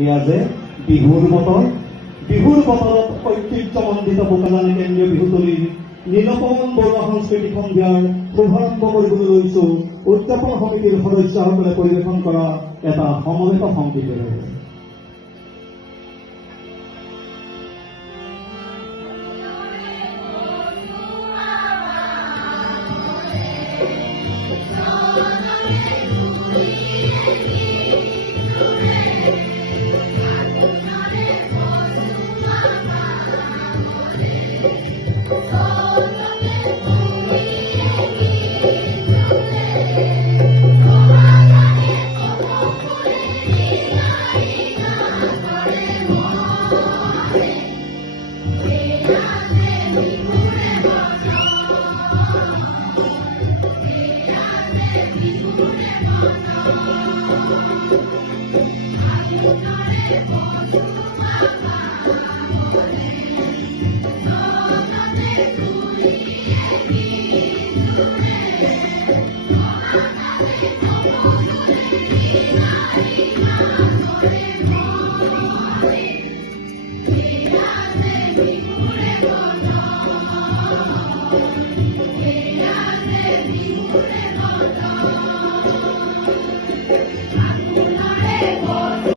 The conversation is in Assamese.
এয়া যে বিহুৰ বতৰত ঐতিহ্যমণ্ডিত বোকাজান কেন্দ্ৰীয় বিহুতলীৰ নীলপৱন বৰুৱা সাংস্কৃতিক সন্ধিয়াৰ শুভাৰম্ভ কৰিবলৈ লৈছো উদযাপন সমিতিৰ সদস্যসকলে পৰিৱেশন কৰা এটা সমবেত সংগীতেৰে। Bihu